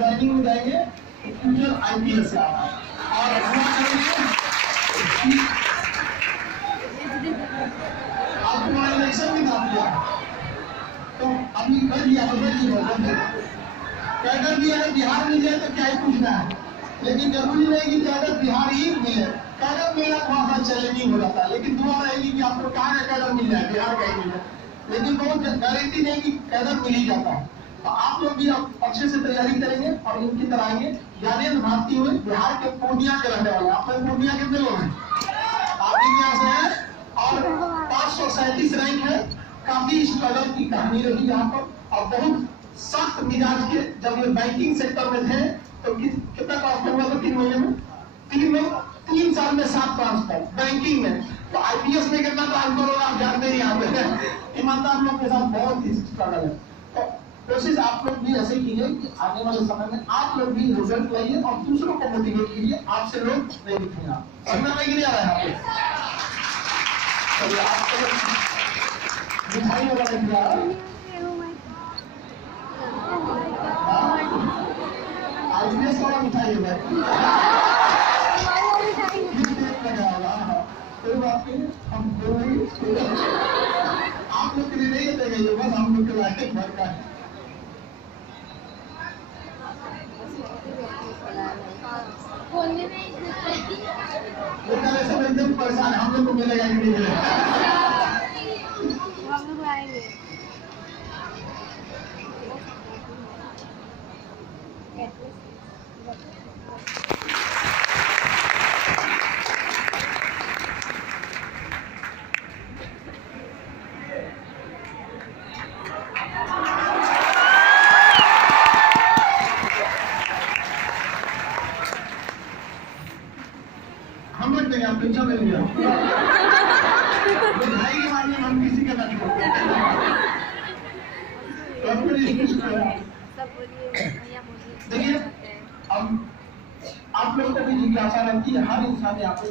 Joining में जाएंगे तो फ्यूचर IPS से आना है और हुआ करेंगे। आपको वहाँ इलेक्शन भी दाप दिया तो अभी कर दिया तो कैडर भी अगर बिहार मिल जाए तो क्या ही पूछना है, लेकिन जरूरी नहीं कि कैडर बिहार ही मिले। कैडर मिलना थोड़ा सा चैलेंजिंग हो जाता है, लेकिन दुआ रहेगी कि आपको कहाँ का कैडर मिल जाए, बिहार का ही मिल जाए, लेकिन बहुत गारंटी नहीं कि कैडर मिल ही जाता है। तो आप लोग भी अच्छे से तैयारी करेंगे और इनकी तरह आएंगे। ज्ञानेंद्र भारती हुए बिहार के पूर्णिया के रहने वाले, आप लोग पूर्णिया कितने लोग हैं? आप ही यहाँ से हैं और 537 रैंक है। काफी स्ट्रगल की कहानी रही यहाँ पर और बहुत सख्त मिजाज के। जब ये बैंकिंग सेक्टर में थे तो कितना ट्रांसफर हुआ था 3 महीने में? 3 साल में 7 ट्रांसफर बैंकिंग में। तो IPS में कितना ट्रांसफर होगा आप जानते ही यहाँ पे। ईमानदार लोग के साथ बहुत ही स्ट्रगल है। तो कोशिश आप लोग भी ऐसे कीजिए कि आने वाले समय में आप लोग भी रिजल्ट लाइए और दूसरों को मोटिवेट कीजिए। आपसे लोग प्रेरित हैं। समझ में नहीं आ रहा है आपको? मिठाई वगैरह दिया IPS वाला मिठाई है कोई बात नहीं, हम आप लोग के लिए नहीं देंगे, ये बस हम लोग के लायक भर का है। सब एकदम परेशान है, हम लोग को मिलेगा कि नहीं मिलेगा? हम लोग आएंगे। हम लोग देंगे, आप टेंशन नहीं लिया। मिठाई के मामले में हम किसी का ना छोड़ते। देखिए अब आप लोगों को भी जिज्ञासा रहती है, हर इंसान यहाँ पे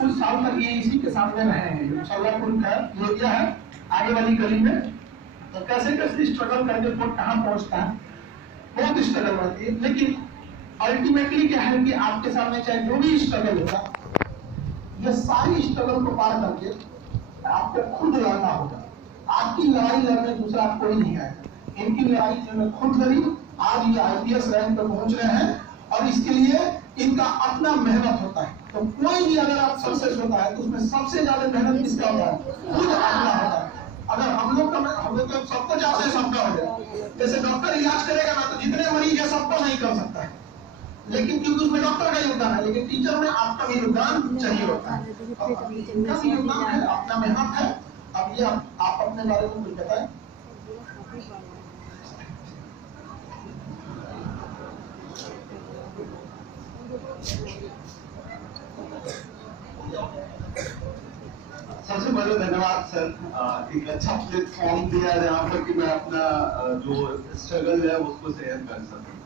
कुछ साल तक ये इसी के सामने रहे हैं। सौलापुर का एरिया है आगे वाली गली में, तो कैसे कैसे स्ट्रगल करके कोर्ट कहाँ पहुँचता है, बहुत स्ट्रगल रहती है। लेकिन अल्टीमेटली क्या है कि आपके सामने चाहे जो भी स्ट्रगल होगा, ये सारी स्ट्रगल को पार करके आपको खुद लड़ना होगा। आपकी लड़ाई लड़ने दूसरा कोई नहीं आएगा। इनकी लड़ाई जिन्होंने खुद लड़ी, आज ये IPS रैंक पर पहुंच रहे हैं और इसके लिए इनका अपना मेहनत होता है। तो कोई भी अगर आप सक्सेस होता है तो उसमें सबसे ज्यादा मेहनत किसका होता है? खुद अपना होता है। अगर हम लोग तो सबको चाहते हैं सबका हो जाए। जैसे डॉक्टर इलाज करेगा ना तो जितने मरीज है सबको नहीं कर सकता है, लेकिन क्योंकि उसमें डॉक्टर का योगदान है, लेकिन टीचर में आपका भी योगदान चाहिए होता है। इनका भी योगदान है, अपना मेहनत है। अब ये आप अपने बारे में कुछ बताएं। सबसे पहले धन्यवाद सर, एक अच्छा प्लेटफॉर्म दिया जहाँ पर कि मैं अपना जो स्ट्रगल है उसको शेयर कर सकूं।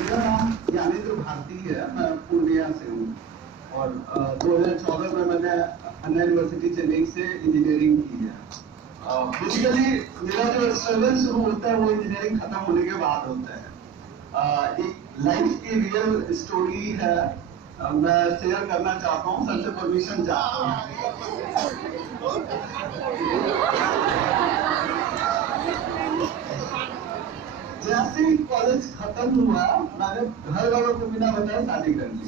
मेरा नाम ज्ञानेंद्र भारती है, मैं पूर्णिया से हूँ और 2014 में मैंने अन्ना यूनिवर्सिटी चेन्नई से इंजीनियरिंग की है। बेसिकली मेरा जो स्ट्रगल शुरू होता है वो इंजीनियरिंग खत्म होने के बाद होता है। एक लाइफ की रियल स्टोरी है, मैं शेयर करना चाहता हूँ। सबसे परमिशन चाहता हूँ। जैसे ही कॉलेज खत्म हुआ मैंने घर वालों को बिना बताए शादी कर ली।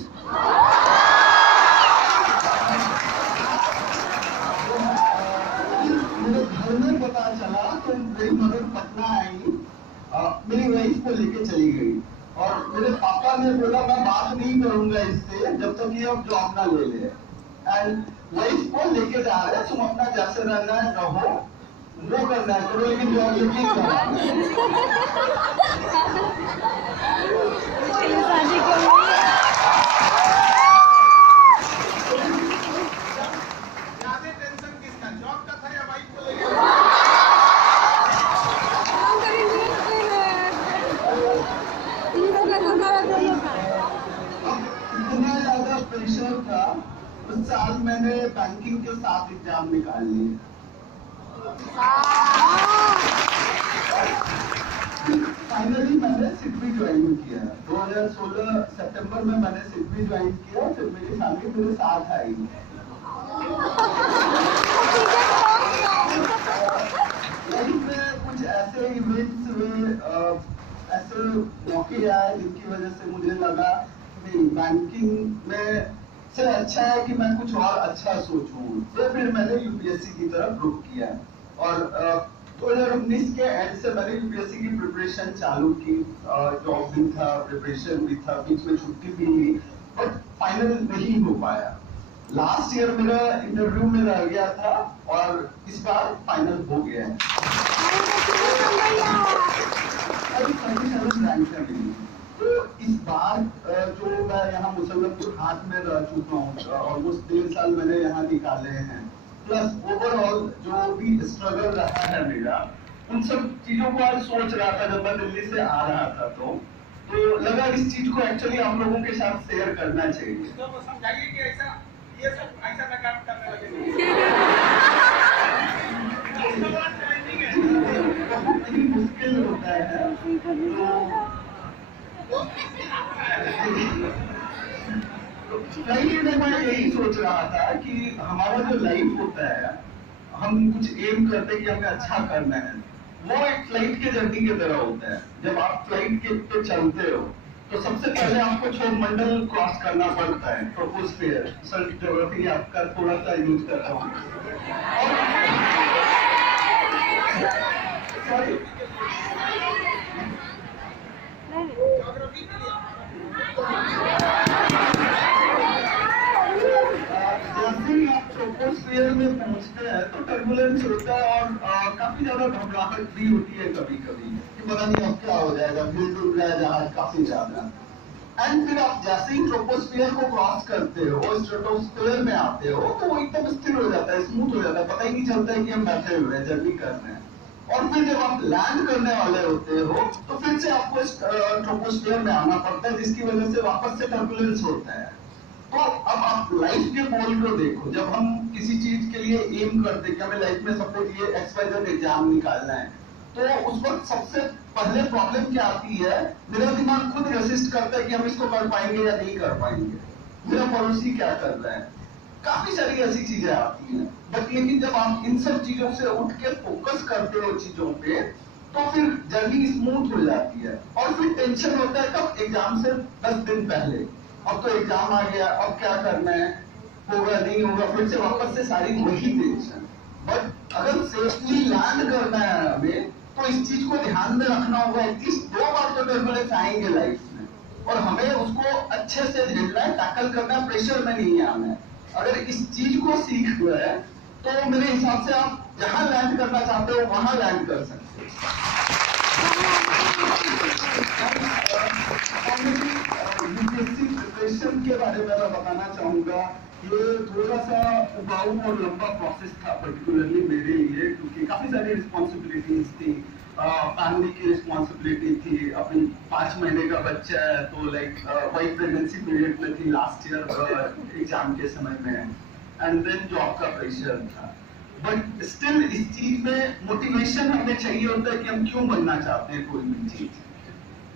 मेरे घर में पता चला तो मेरी मदर पटना आई, मेरी वाइफ को लेके चली गई और मेरे पापा ने बोला मैं बात नहीं करूंगा इससे जब तक ये अब जॉब ना ले ले। एंड वाइफ को लेके जा रहे हैं, तुम अपना जैसे रहना है रहो, वो करना है करो, लेकिन जॉब लेके टेंशन किसका, जॉब का था या वाइफ को लेके? इतना ज्यादा प्रेशर था, उस साल मैंने बैंकिंग के 7 एग्जाम निकाल लिए। ज्वाइन किया। 2016 सितंबर में मैंने सिडबी ज्वाइन किया, फिर मेरी फैमिली मेरे साथ आई। लाइफ में कुछ ऐसे इवेंट्स हुए, ऐसे मौके आए जिनकी वजह से मुझे लगा नहीं, बैंकिंग में से अच्छा है कि मैं कुछ और अच्छा सोचूं। तो फिर मैंने यूपीएससी की तरफ रुख किया और 2019 के एंड से मैंने यूपीएससी की प्रिपरेशन चालू की। जॉब भी था, प्रिपरेशन भी था, बीच में छुट्टी भी ली, बट फाइनल नहीं हो पाया। लास्ट ईयर मेरा इंटरव्यू में रह गया था और इस बार फाइनल हो गया है। तो इस बार जो मैं यहाँ मुसल्लमपुर हाट में रह चुका हूँ, ऑलमोस्ट 1.5 साल मैंने यहाँ निकाले हैं, प्लस ओवरऑल जो भी स्ट्रगल रहा है मेरा, उन सब चीजों को आज सोच रहा था जब मैं दिल्ली से आ रहा था। तो लगा इस चीज को एक्चुअली आप लोगों के साथ शेयर करना चाहिए। तो समझाइए कि ऐसा ये सब ऐसा ना काम करने लगे। बहुत ही मुश्किल होता है। कहीं मैं यही सोच रहा था कि हमारा जो लाइफ होता है, हम कुछ एम करते हैं कि हमें अच्छा करना है, वो एक फ्लाइट के जर्नी की तरह होता है। जब आप फ्लाइट के पे चलते हो तो सबसे पहले आपको मंडल क्रॉस करना पड़ता है, ट्रोपोस्फियर। सर ज्योग्राफी आपका थोड़ा सा यूज करता हूँ। सॉरी, जैसे ही आप ट्रोपोस्फियर में पहुंचते हैं तो टर्बुलेंस होता है और काफी ज्यादा घबराहट भी होती है कभी कभी कि पता नहीं अब क्या हो जाएगा, हिल डुल रहा है जहाज काफी ज्यादा। एंड फिर आप जैसे ही ट्रोपोस्फियर को क्रॉस करते हो, स्ट्रेटोस्फियर में आते हो, तो वो एकदम स्थिर हो जाता है, स्मूथ हो जाता है, पता ही नहीं चलता है कि हम बैठे हुए हैं, जर्नी कर रहे हैं। और फिर जब आप लैंड करने वाले होते हो तो फिर से आपको ट्रोपोस्फियर में आना पड़ता है, जिसकी वजह से वापस से टर्बुलेंस होता है। तो अब आप लाइफ के गोल को देखो। जब हम किसी चीज के लिए एम करते हैं कि हमें लाइफ में सपोज ये XYZ एग्जाम निकालना है, तो उस वक्त सबसे पहले प्रॉब्लम क्या आती है, मेरा दिमाग खुद रेसिस्ट करता है कि हम इसको कर पाएंगे या नहीं कर पाएंगे, मेरा पड़ोसी क्या कर रहा है, काफी सारी ऐसी चीजें आती हैं। बट लेकिन जब आप इन सब चीजों से उठ के फोकस करते हो चीजों पे, तो फिर जर्नी स्मूथ हो जाती है। और फिर टेंशन होता है कब, एग्जाम से 10 दिन पहले, अब तो एग्जाम आ गया, अब क्या करना है, होगा नहीं होगा, फिर से वापस से सारी वही टेंशन। बट अगर सेफली लैंड करना है हमें, तो इस चीज को ध्यान में रखना होगा, एटलीस्ट 2 बार तो टर्बुलेंस आएंगे लाइफ में, और हमें उसको अच्छे से झेलना है, टैकल करना है, प्रेशर में नहीं आना है। अगर इस चीज को सीख गए तो मेरे हिसाब से आप जहां लैंड करना चाहते हो वहां लैंड कर सकते हो। यूपीएससी प्रिपरेशन के बारे में मैं बताना चाहूंगा, ये थोड़ा सा उबाऊ और लंबा प्रोसेस था, पर्टिकुलरली मेरे लिए, क्योंकि काफी सारी रिस्पॉन्सिबिलिटीज थी, फैमिली की रिस्पॉन्सिबिलिटी थी, अपनी 5 महीने का बच्चा है, तो लाइक वही प्रेगनेंसी पीरियड में थी लास्ट ईयर एग्जाम के समय में, एंड देन जॉब का प्रेशर था। बट स्टिल इस चीज में मोटिवेशन हमें चाहिए होता है कि हम क्यों बनना चाहते हैं कोई भी चीज।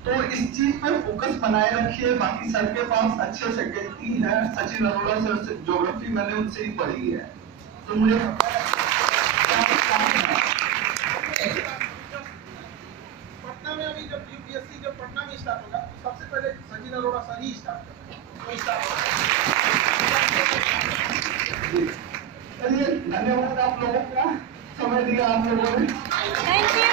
तो इस चीज पे फोकस बनाए रखिए। बाकी सर के पास अच्छे सेक्रेटरी हैं, सचिन अरोड़ा सर से ज्योग्राफी मैंने उनसे ही पढ़ी है, तो मुझे पटना में अभी जब यूपीएससी जब पटना में स्टार्ट होगा तो सबसे पहले सचिन अरोड़ा सर ही स्टार्ट करेंगे। चलिए, धन्यवाद आप लोगों का, समय दिया आप लोगों ने। Thank you.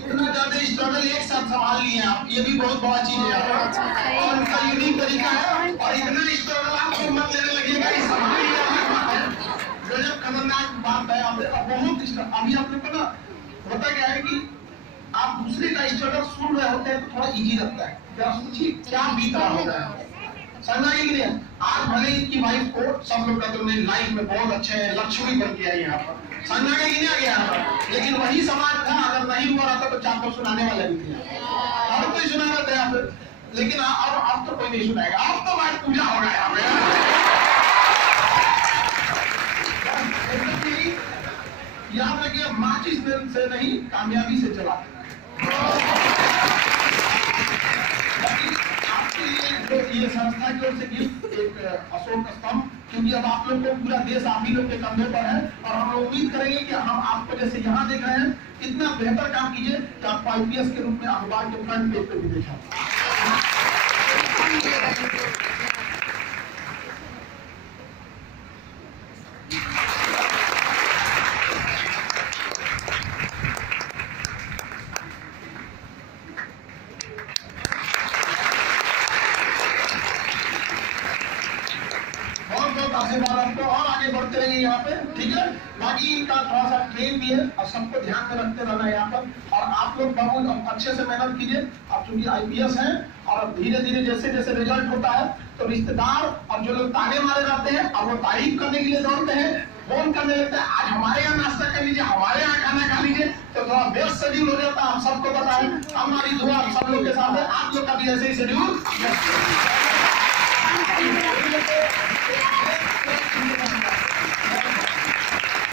इतना ज्यादा स्ट्रगल एक साथ संभाल लिए आप, ये भी बहुत बड़ा चीज है और उनका यूनिक तरीका है। और इतना स्ट्रगल आपको मत लेने लगेगा, इस संभाल गजब खतरनाक बात है। बहुत अभी आप लोग को ना होता क्या है कि आप दूसरे का स्ट्रगल सुन रहे होते हैं तो थोड़ा इजी लगता है, क्या सोचिए क्या बीत रहा होता है। समझा कि नहीं? आज भले इनकी वाइफ को सब लोग कहते हैं लाइफ में बहुत अच्छे हैं, लक्ष्मी बन के आई यहाँ पर, समझा कि नहीं आ गया यहाँ पर। लेकिन वही समाज था, अगर नहीं हुआ रहता तो 4 सुनाने वाला भी थे, और कोई सुना रहा था यहाँ पे। लेकिन अब तो कोई नहीं सुनाएगा, अब तो बात पूजा होगा यहाँ पे। याद रखिए, माचिस कोशिश से नहीं, कामयाबी से चला देना है। आपके लिए जो ये संस्था की ओर से गिफ्ट एक अशोक स्तंभ, क्योंकि अब आप लोग को पूरा देश आप ही लोग के कंधे पर है, और हम लोग उम्मीद करेंगे कि हम आपको जैसे यहाँ देख रहे हैं, इतना बेहतर काम कीजिए कि आपको IPS के रूप में अखबार के फ्रंट पेज पे भी देखा। आशीर्वाद आपको, और आगे बढ़ते रहिए यहाँ पे, ठीक है। बाकी इनका थोड़ा सा ट्रेन भी है, और सबको ध्यान में रखते रहना है यहाँ पर। और आप लोग बहुत अच्छे से मेहनत कीजिए। आप चूंकि IPS हैं, और धीरे धीरे जैसे जैसे रिजल्ट होता है, तो रिश्तेदार और जो लोग ताने मारे जाते हैं, अब वो तारीफ करने के लिए दौड़ते हैं, फोन करने लगते हैं, आज हमारे यहाँ नाश्ता कर लीजिए, हमारे यहाँ खाना खा लीजिए, तो थोड़ा व्यस्त शेड्यूल हो जाता है। आप सबको पता है, हमारी दुआ सब लोग के साथ है, आप लोग का भी ऐसे ही शेड्यूल।